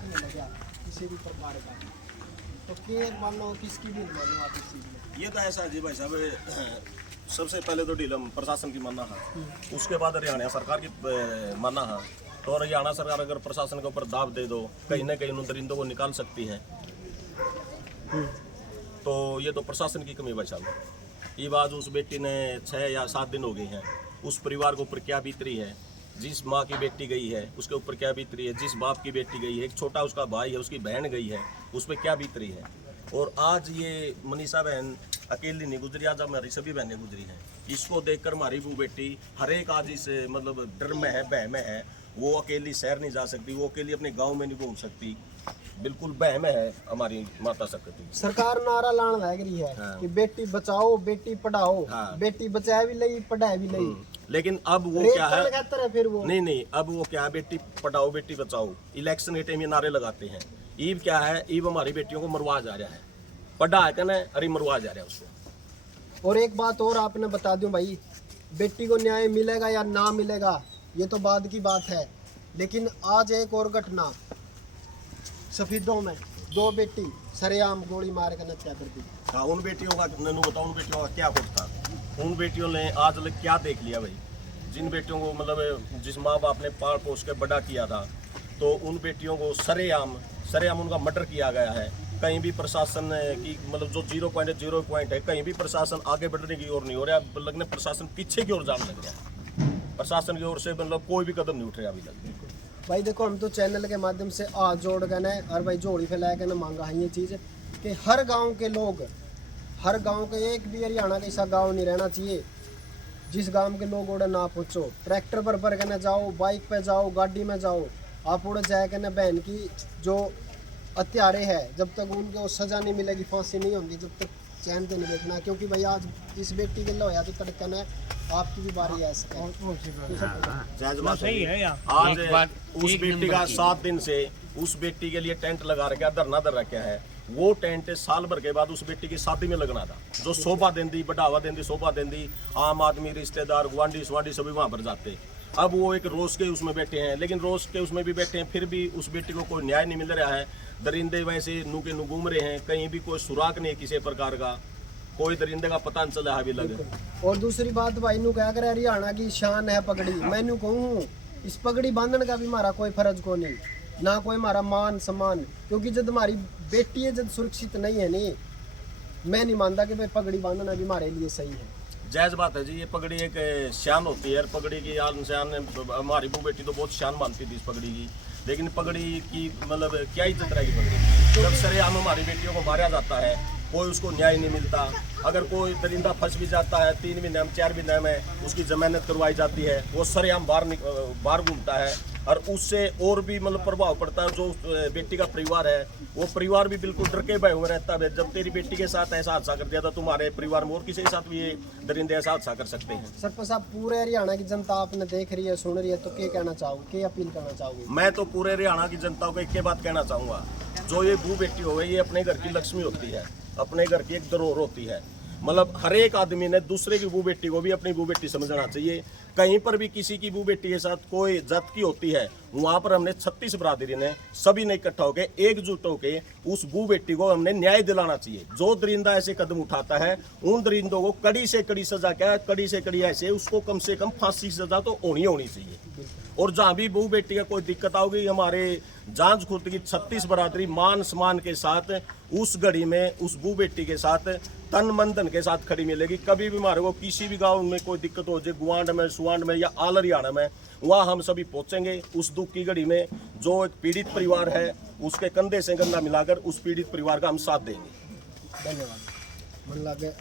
सुराग नहीं लगा किसी भी प्रकार का, तो के मान लो किसकी भी मानो आप इस चीज़ में? ये तो ऐसा है जी भाई साहब, सबसे पहले तो ढीलम प्रशासन की मानना है, उसके बाद हरियाणा सरकार की मानना है। तो हरियाणा सरकार अगर प्रशासन के ऊपर दाब दे दो, कहीं ना कहीं उन दरिंदों को निकाल सकती है। तो ये तो प्रशासन की कमी भाई साहब। ये बात उस बेटी ने 6 या 7 दिन हो गए हैं, उस परिवार के ऊपर क्या बीत रही है, जिस माँ की बेटी गई है उसके ऊपर क्या बीत रही है, जिस बाप की बेटी गई है, एक छोटा उसका भाई है, उसकी बहन गई है, उस पर क्या बीत रही है। और आज ये मनीषा बहन अकेली नहीं गुजरी, आज हमारी सभी बहनें गुजरी हैं। इसको देखकर हमारी वो बेटी हर एक आज इस मतलब डर में है, बह में है। वो अकेली शहर नहीं जा सकती, वो अकेली अपने गांव में नहीं घूम सकती, बिल्कुल बह में है हमारी माता शक्ति। सरकार नारा लाने लग रही है कि बेटी बचाओ बेटी पढ़ाओ, बेटी बचाए भी लई पढ़ाए भी लई, लेकिन अब वो क्या है, फिर वो नहीं, अब वो क्या है, बेटी पढ़ाओ बेटी बचाओ इलेक्शन के टाइम ये नारे लगाते हैं। ईब क्या है, ईब हमारी बेटियों को मरवा जा रहा है, पढ़ा है कहना अरे मरवा जा रहा है उसको। और एक बात और आपने बता दूं भाई, बेटी को न्याय मिलेगा या ना मिलेगा ये तो बाद की बात है, लेकिन आज एक और घटना सफीदों में 2 बेटी सरेआम गोली मार कर हत्या कर दी। हाँ, उन बेटियों का नन्नू बताओ, उन बेटियों का क्या कुछ था। उन बेटियों ने आज तक क्या देख लिया भाई, जिन बेटियों को मतलब जिस माँ बाप ने पाल पोस के बड़ा किया था, तो उन बेटियों को सरेआम उनका मर्डर किया गया है। कहीं भी प्रशासन की मतलब जो 0.0 पॉइंट है, कहीं भी प्रशासन आगे बढ़ने की ओर नहीं हो रहा, लगने प्रशासन पीछे की ओर जाने लग गया है। प्रशासन की ओर से मतलब कोई भी कदम नहीं उठ रहा अभी तक। भाई देखो, हम तो चैनल के माध्यम से हाथ जोड़ कर ना और भाई जोड़ी फैला कर ना मांगा है ये चीज़ कि हर गांव के लोग, हर गांव के एक भी हरियाणा का ऐसा गांव नहीं रहना चाहिए जिस गांव के लोग उड़े ना पहुँचो। ट्रैक्टर पर भर के ना जाओ, बाइक पे जाओ, गाड़ी में जाओ, आप उड़े जाए कर ना बहन की जो हत्यारे है जब तक उनको सज़ा नहीं मिलेगी, फांसी नहीं होगी, जब तक चैन तो नहीं देखना। क्योंकि भाई आज इस बेटी के लोया तो तड़कन है, आपकी भी बारी है। आज उस बेटी का 7 दिन से उस बेटी के लिए टेंट लगा रखा, धरना धर रखा है। वो टेंट साल भर के बाद उस बेटी की शादी में लगना था, जो शोभा देंदी, बढ़ावा देंदी, शोभा देंदी, आम आदमी, रिश्तेदार, गुआंढी स्वांढी सभी वहाँ पर जाते। अब वो एक रोज के उसमें बैठे हैं, लेकिन रोज के उसमें भी बैठे हैं, फिर भी उस बेटी को कोई न्याय नहीं मिल रहा है। दरिंदे वैसे नू के नू घूम रहे हैं, कहीं भी कोई सुराग नहीं है किसी प्रकार का, कोई दरिंदे का पता नहीं चला अभी लगे। और दूसरी बात भाई नू क्या करे, हरियाणा की शान है पगड़ी। मैं नू कहूँ इस पगड़ी बांधने का भी हमारा कोई फर्ज को नहीं, ना कोई हमारा मान सम्मान, क्योंकि जब हमारी बेटी है जब सुरक्षित नहीं है, नहीं मैं नहीं मानता कि भाई पगड़ी बांधना भी हमारे लिए सही है। जायज़ बात है जी, ये पगड़ी एक शान होती है, पगड़ी की आन शान। हमारी वो बेटी तो बहुत शान मानती थी इस पगड़ी की, लेकिन पगड़ी की मतलब क्या इज्जत रहेगी पगड़ी जब सरेआम हमारी बेटियों को मारा जाता है, कोई उसको न्याय नहीं मिलता। अगर कोई दरिंदा फंस भी जाता है 3 महीने में 4 महीने में उसकी जमानत करवाई जाती है, वो सरेआम बाहर घूमता है, और उससे और भी मतलब प्रभाव पड़ता है। जो बेटी का परिवार है वो परिवार भी बिल्कुल डर के भय हुए रहता है। जब तेरी बेटी के साथ ऐसा हादसा कर दिया था, तुम्हारे परिवार में और किसी के साथ भी ये दरिंदे ऐसा हादसा कर सकते हैं। सरपंच साहब, पूरे हरियाणा की जनता आपने देख रही है, सुन रही है, तो क्या कहना चाहोगे, क्या अपील करना चाहोगे? मैं तो पूरे हरियाणा की जनता को एक ही बात कहना चाहूँगा, जो ये बू बेटी हो गई, ये अपने घर की लक्ष्मी होती है, अपने घर की एक धरोहर होती है। मतलब हर एक आदमी ने दूसरे की बू बेटी को भी अपनी बू बेटी समझना चाहिए। कहीं पर भी किसी की बू बेटी के साथ कोई जात की होती है, वहाँ पर हमने 36 बरादरी ने सभी ने इकट्ठा होकर एकजुट होकर उस बू बेटी को हमने न्याय दिलाना चाहिए। जो दरिंदा ऐसे कदम उठाता है उन दरिंदों को कड़ी से कड़ी सजा, क्या कड़ी से कड़ी ऐसे उसको कम से कम फांसी की सजा तो होनी चाहिए। और जहाँ भी बहू बेटी का कोई दिक्कत आओगी, हमारे जांच खुर्द की 36 बरादरी मान सम्मान के साथ उस घड़ी में उस बहू बेटी के साथ तन मन धन के साथ खड़ी मिलेगी। कभी भी हमारे को किसी भी गांव में कोई दिक्कत हो जाए, गुआंढ में, सुआंड में या आल हरियाणा में, वहाँ हम सभी पहुँचेंगे। उस दुख की घड़ी में जो एक पीड़ित परिवार है उसके कंधे से कंधा मिलाकर उस पीड़ित परिवार का हम साथ देंगे। धन्यवाद। मन लगे।